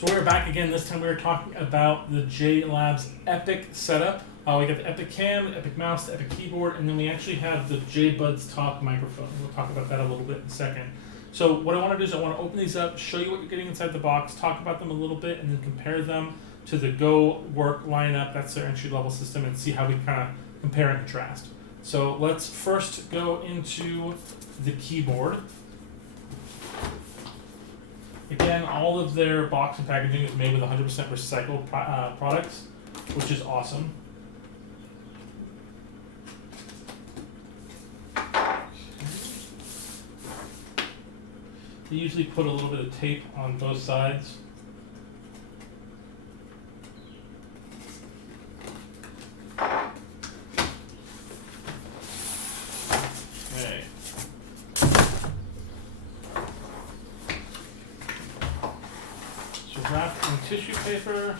So we're back again. This time we were talking about the JLab's Epic setup. We got the Epic Cam, the Epic Mouse, the Epic Keyboard, and then we actually have the JBuds Talk microphone. We'll talk about that a little bit in a second. So what I want to do is I want to open these up, show you what you're getting inside the box, talk about them a little bit, and then compare them to the Go Work lineup. That's their entry-level system, and see how we kind of compare and contrast. So let's first go into the keyboard. Again, all of their box and packaging is made with 100% recycled products, which is awesome. They usually put a little bit of tape on both sides. Okay. So wrapped in tissue paper.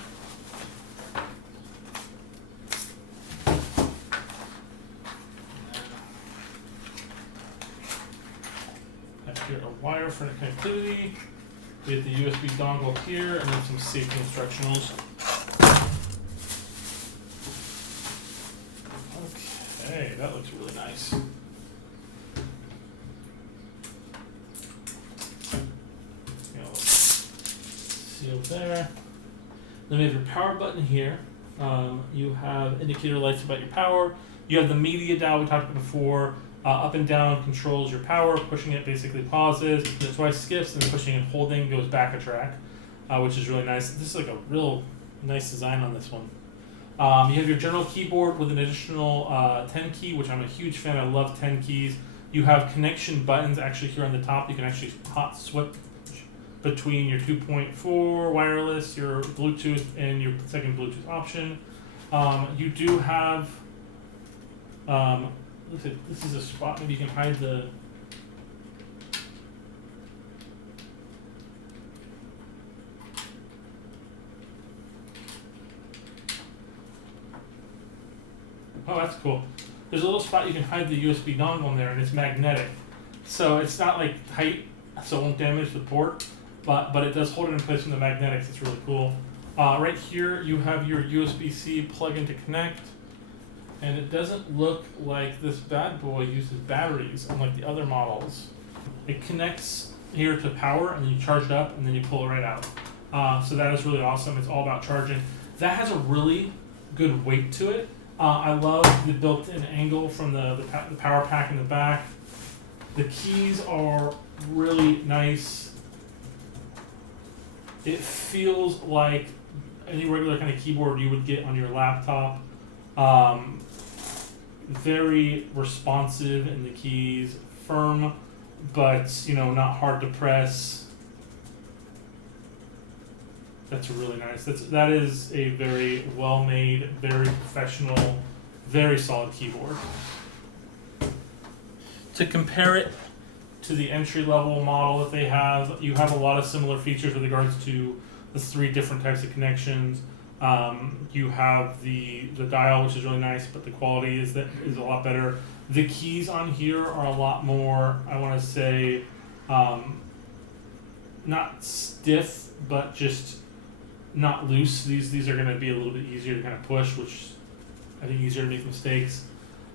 Here a wire for the connectivity. We have the USB dongle here, and then some safety instructionals. Okay, that looks really nice. Seal there. Then we have your power button here. You have indicator lights about your power. You have the media dial we talked about before. Up and down controls your power. Pushing it basically pauses. That's why skips, and pushing and holding goes back a track, which is really nice. This is like a real nice design on this one. You have your general keyboard with an additional 10 key, which I'm a huge fan. I love 10 keys. You have connection buttons actually here on the top. You can actually hot switch between your 2.4 wireless, your Bluetooth, and your second Bluetooth option. You do have looks like this is a spot, maybe you can hide the oh, that's cool. There's a little spot you can hide the USB dongle in there, and it's magnetic. So it's not like tight, so it won't damage the port, but it does hold it in place from the magnetics. It's really cool. Right here you have your USB-C plug-in to connect. And it doesn't look like this bad boy uses batteries, unlike the other models. It connects here to power, and then you charge it up, and then you pull it right out. So that is really awesome. It's all about charging. That has a really good weight to it. I love the built-in angle from the power pack in the back. The keys are really nice. It feels like any regular kind of keyboard you would get on your laptop. Very responsive in the keys, firm, but not hard to press. That's really nice. That is a very well made, very professional, very solid keyboard. To compare it to the entry level model that they have, you have a lot of similar features with regards to the 3 different types of connections. You have the dial, which is really nice, but the quality is a lot better. The keys on here are a lot more, I want to say, not stiff, but just not loose. These are going to be a little bit easier to kind of push, which I think easier to make mistakes.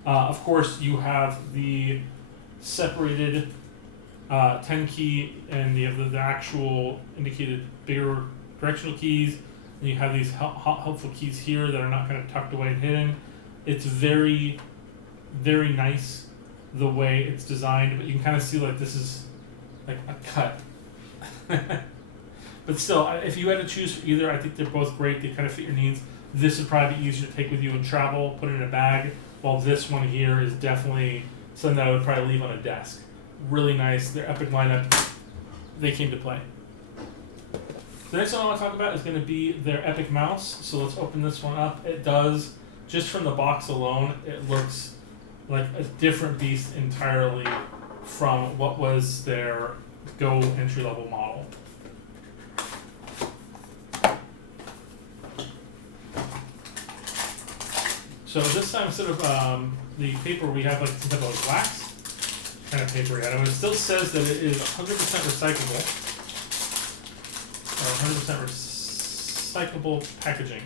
Of course, you have the separated 10 key, and you have the actual indicated bigger directional keys. And you have these helpful keys here that are not kind of tucked away and hidden. It's very, very nice the way it's designed, but you can kind of see like this is like a cut. But still, if you had to choose for either, I think they're both great. They kind of fit your needs. This would probably be easier to take with you in travel, put it in a bag, while this one here is definitely something that I would probably leave on a desk. Really nice. Their Epic lineup, they came to play. The next one I want to talk about is going to be their Epic Mouse. So let's open this one up. It does, just from the box alone, it looks like a different beast entirely from what was their Go entry-level model. So this time, instead of the paper, we have like some type of wax kind of paper yet. And it still says that it is 100% recyclable. Or 100% recyclable packaging.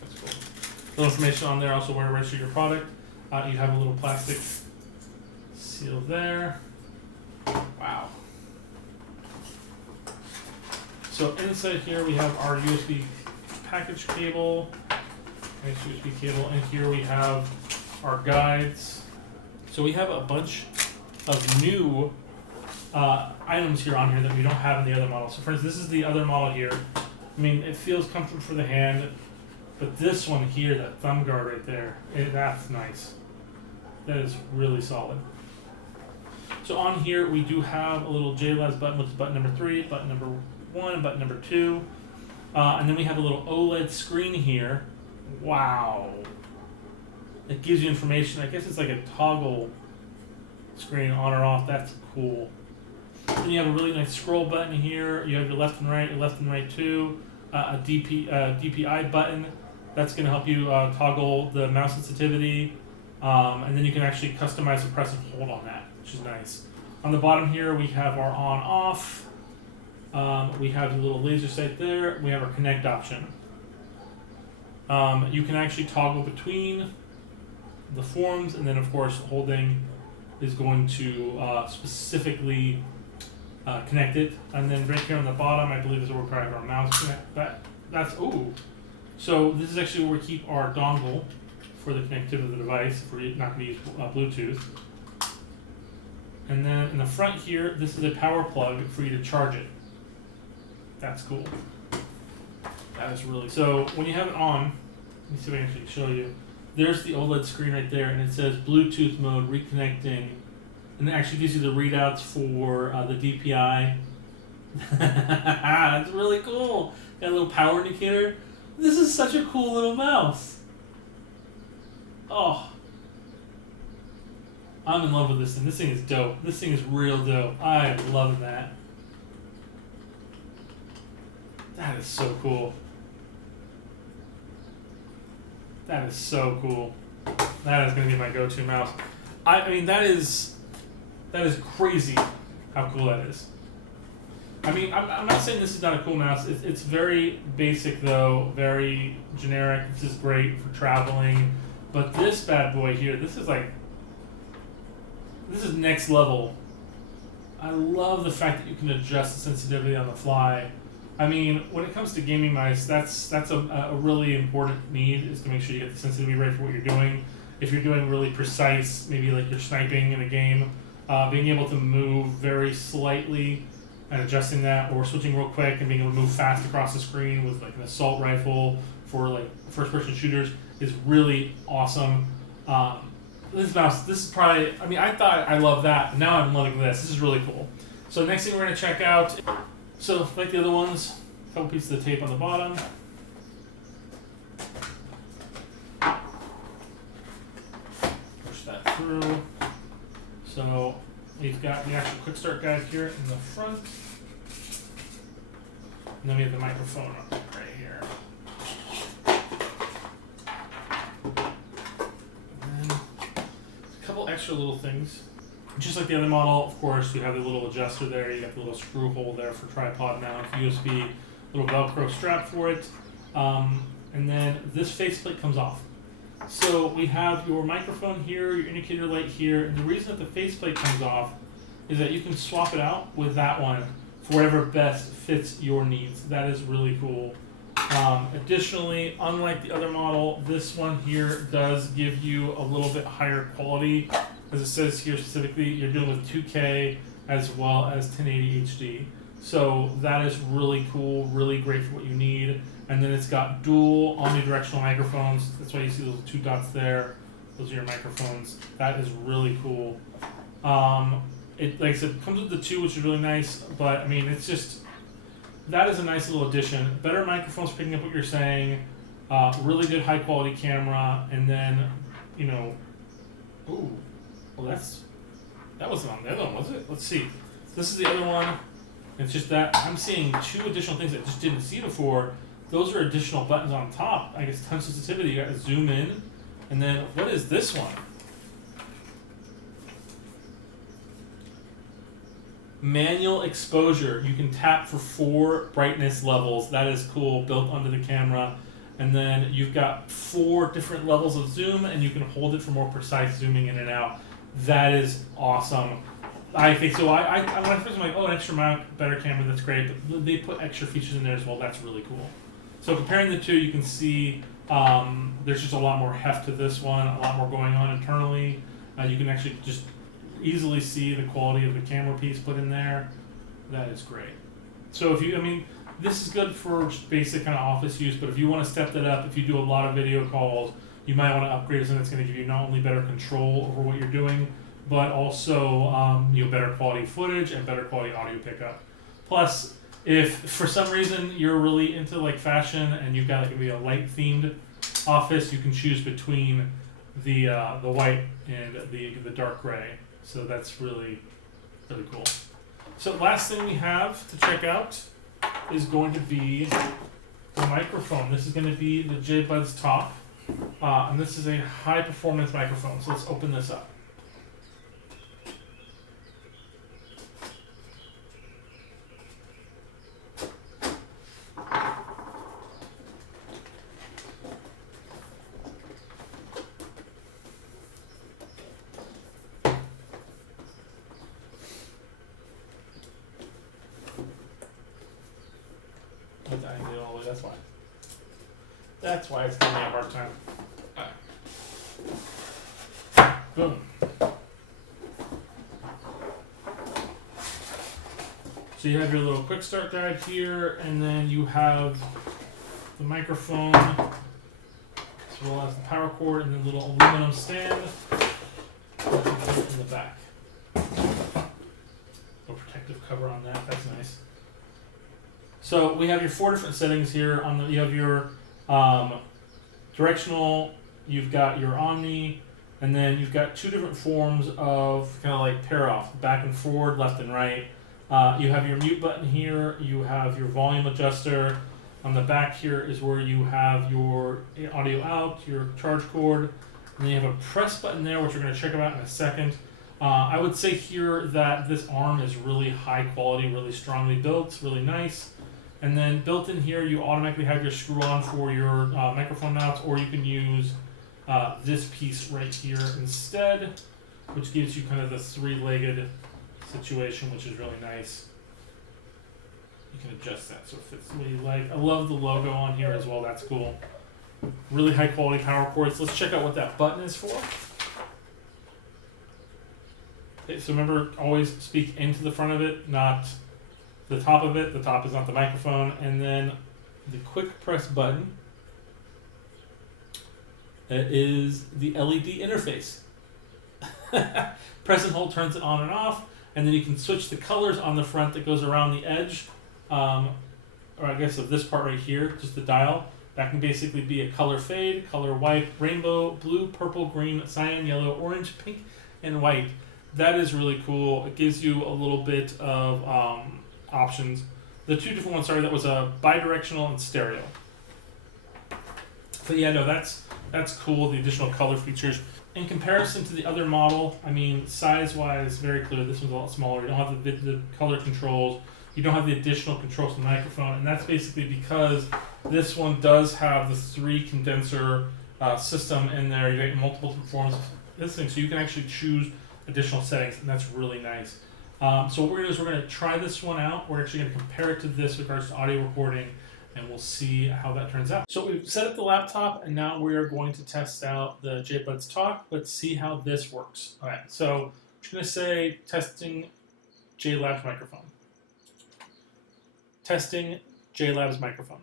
That's cool. Little information on there, also where to register your product. You have a little plastic seal there. Wow. So inside here we have our USB package cable, nice USB cable, and here we have our guides. So we have a bunch of new items here on here that we don't have in the other model. So for instance, this is the other model here. I mean, it feels comfortable for the hand, but this one here, that thumb guard right there, that's nice. That is really solid. So on here we do have a little JLabs button, which is button number 3, button number 1, and button number 2. And then we have a little OLED screen here. Wow. It gives you information. I guess it's like a toggle screen on or off. That's cool. Then you have a really nice scroll button here. You have your left and right 2. A DPI button. That's going to help you toggle the mouse sensitivity. And then you can actually customize the press and hold on that, which is nice. On the bottom here, we have our on-off. We have the little laser sight there. We have our connect option. You can actually toggle between the forms, and then of course holding is going to specifically connect it. And then right here on the bottom, I believe is where we have our mouse connect. That's ooh. So this is actually where we keep our dongle for the connectivity of the device if we're not going to use Bluetooth. And then in the front here, this is a power plug for you to charge it. That's cool. That is really so. When you have it on, let me see if I can actually show you. There's the OLED screen right there, and it says Bluetooth mode reconnecting, and it actually gives you the readouts for the DPI. That's really cool. Got a little power indicator. This is such a cool little mouse. Oh, I'm in love with this thing. This thing is dope. This thing is real dope. I am loving that. That is so cool. That is so cool. That is going to be my go-to mouse. I mean, that is crazy how cool that is. I mean, I'm not saying this is not a cool mouse. It's very basic, though, very generic. This is great for traveling. But this bad boy here, this is next level. I love the fact that you can adjust the sensitivity on the fly. I mean, when it comes to gaming mice, that's a really important need, is to make sure you get the sensitivity right for what you're doing. If you're doing really precise, maybe like you're sniping in a game, being able to move very slightly and adjusting that, or switching real quick and being able to move fast across the screen with like an assault rifle for like first-person shooters is really awesome. This mouse, this is probably, I mean, I thought I loved that, but now I'm loving this. This is really cool. So next thing we're going to check out, so like the other ones, a couple pieces of tape on the bottom. Push that through. So we've got the actual quick start guide here in the front. And then we have the microphone up right here. And then a couple extra little things. Just like the other model, of course, we have the little adjuster there. You got the little screw hole there for tripod mount, USB, little Velcro strap for it. And then this faceplate comes off. So we have your microphone here, your indicator light here, and the reason that the faceplate comes off is that you can swap it out with that one for whatever best fits your needs. That is really cool. Additionally, unlike the other model, this one here does give you a little bit higher quality. As it says here specifically, you're dealing with 2K as well as 1080 HD. So that is really cool, really great for what you need. And then it's got dual omnidirectional microphones. That's why you see those 2 dots there. Those are your microphones. That is really cool. It, like I said, comes with the 2, which is really nice. But I mean, it's just, that is a nice little addition. Better microphones picking up what you're saying. Really good high quality camera. And then, you know, ooh. Well, that wasn't on the other one, was it? Let's see. This is the other one. It's just that I'm seeing 2 additional things I just didn't see before. Those are additional buttons on top. I guess touch sensitivity. You got to zoom in. And then what is this one? Manual exposure. You can tap for 4 brightness levels. That is cool, built onto the camera. And then you've got 4 different levels of zoom, and you can hold it for more precise zooming in and out. That is awesome. I think so. When I first I'm like, oh, an extra mount, better camera, that's great. But they put extra features in there as well. That's really cool. So comparing the two, you can see there's just a lot more heft to this one, a lot more going on internally. You can actually just easily see the quality of the camera piece put in there. That is great. So if you, I mean, this is good for just basic kind of office use, but if you want to step that up, if you do a lot of video calls, you might want to upgrade something that's going to give you not only better control over what you're doing, but also better quality footage and better quality audio pickup. Plus, if for some reason you're really into like fashion and you've got like maybe a light themed office, you can choose between the white and the dark gray. So that's really cool. So last thing we have to check out is going to be the microphone. This is going to be the JBuds Talk, and this is a high performance microphone. So let's open this up. That's why. That's why it's giving me a hard time. Right. Boom. So you have your little quick start guide here, and then you have the microphone, as well as the power cord, and the little aluminum stand in the back. A protective cover on that. That's nice. So we have your 4 different settings here. You have your directional, you've got your omni, and then you've got 2 different forms of kind of like pair off, back and forward, left and right. You have your mute button here. You have your volume adjuster. On the back here is where you have your audio out, your charge cord, and then you have a press button there, which we're going to check out in a second. I would say here that this arm is really high quality, really strongly built, really nice. And then built in here, you automatically have your screw on for your microphone mounts, or you can use this piece right here instead, which gives you kind of the 3-legged situation, which is really nice. You can adjust that so it fits the way you like. I love the logo on here as well. That's cool. Really high quality power cords. Let's check out what that button is for. Okay, so remember, always speak into the front of it, not the top of it. The top is not the microphone. And then the quick press button is the LED interface. Press and hold turns it on and off, and then you can switch the colors on the front that goes around the edge, or I guess of this part right here, just the dial. That can basically be a color fade, color white, rainbow, blue, purple, green, cyan, yellow, orange, pink, and white. That is really cool. It gives you a little bit of options. The 2 different ones, sorry, that was a bidirectional and stereo. But yeah, no, that's cool, the additional color features. In comparison to the other model, I mean, size-wise, very clear, this one's a lot smaller. You don't have the color controls. You don't have the additional controls from the microphone, and that's basically because this one does have the 3 condenser system in there. You get multiple different forms of this thing, so you can actually choose additional settings, and that's really nice. So what we're going to do is we're going to try this one out. We're actually going to compare it to this with regards to audio recording, and we'll see how that turns out. So we've set up the laptop, and now we are going to test out the JBuds Talk. Let's see how this works. All right, so I'm just going to say testing JLab's microphone. Testing JLab's microphone.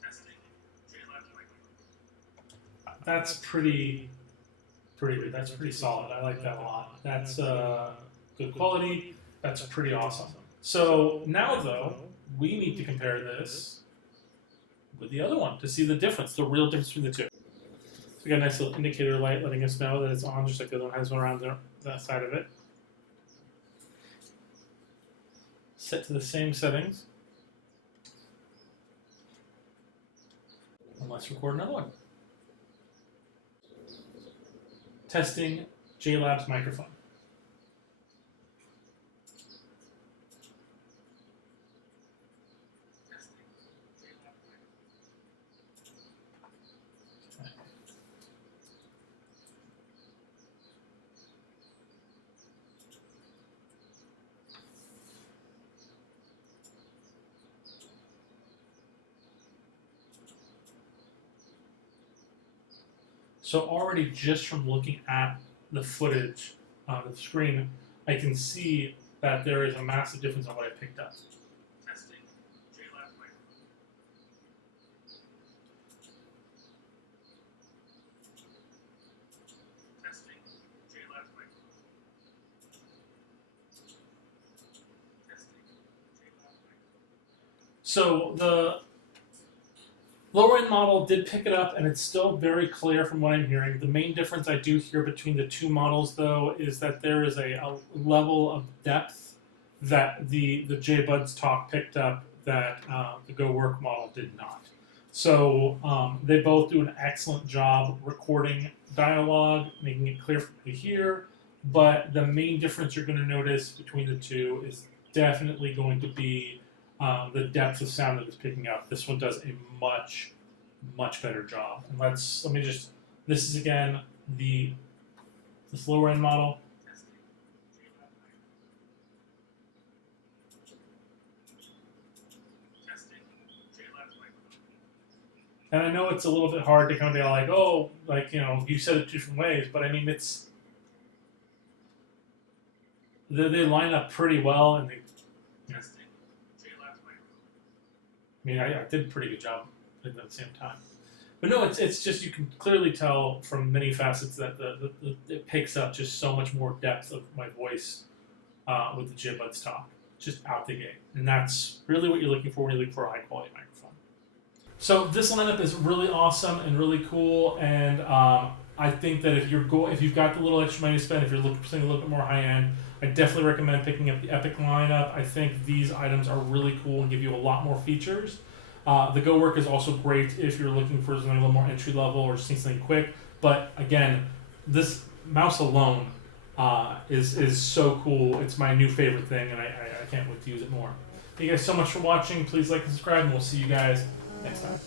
Testing JLab's microphone. That's pretty solid. I like that a lot. That's good quality. That's pretty awesome. So now, though, we need to compare this with the other one to see the difference, the real difference between the 2. So we got a nice little indicator light letting us know that it's on, just like the other one has one around that side of it. Set to the same settings. And let's record another one. Testing JLab's microphone. So already just from looking at the footage on the screen, I can see that there is a massive difference on what I picked up. Testing JLab microphone. Testing JLab microphone. Testing JLab microphone. So the lower end model did pick it up, and it's still very clear from what I'm hearing. The main difference I do hear between the two models, though, is that there is a level of depth that the JBuds Talk picked up that the Go Work model did not. So they both do an excellent job recording dialogue, making it clear for you to hear, but the main difference you're going to notice between the two is definitely going to be the depth of sound that it's picking up. This one does a much, much better job. And this is again this lower end model. And I know it's a little bit hard to kind of be like, oh, like, you know, you said it two different ways, but I mean, they line up pretty well, and I mean, I did a pretty good job at the same time. But no, it's just, you can clearly tell from many facets that it picks up just so much more depth of my voice with the JBuds Talk, just out the gate. And that's really what you're looking for when you look for a high quality microphone. So this lineup is really awesome and really cool, and I think that if you've got the little extra money to spend, if you're looking for something a little bit more high end, I definitely recommend picking up the Epic lineup. I think these items are really cool and give you a lot more features. The Go Work is also great if you're looking for something a little more entry level or just something quick. But again, this mouse alone is so cool. It's my new favorite thing, and I can't wait to use it more. Thank you guys so much for watching. Please like and subscribe, and we'll see you guys next time.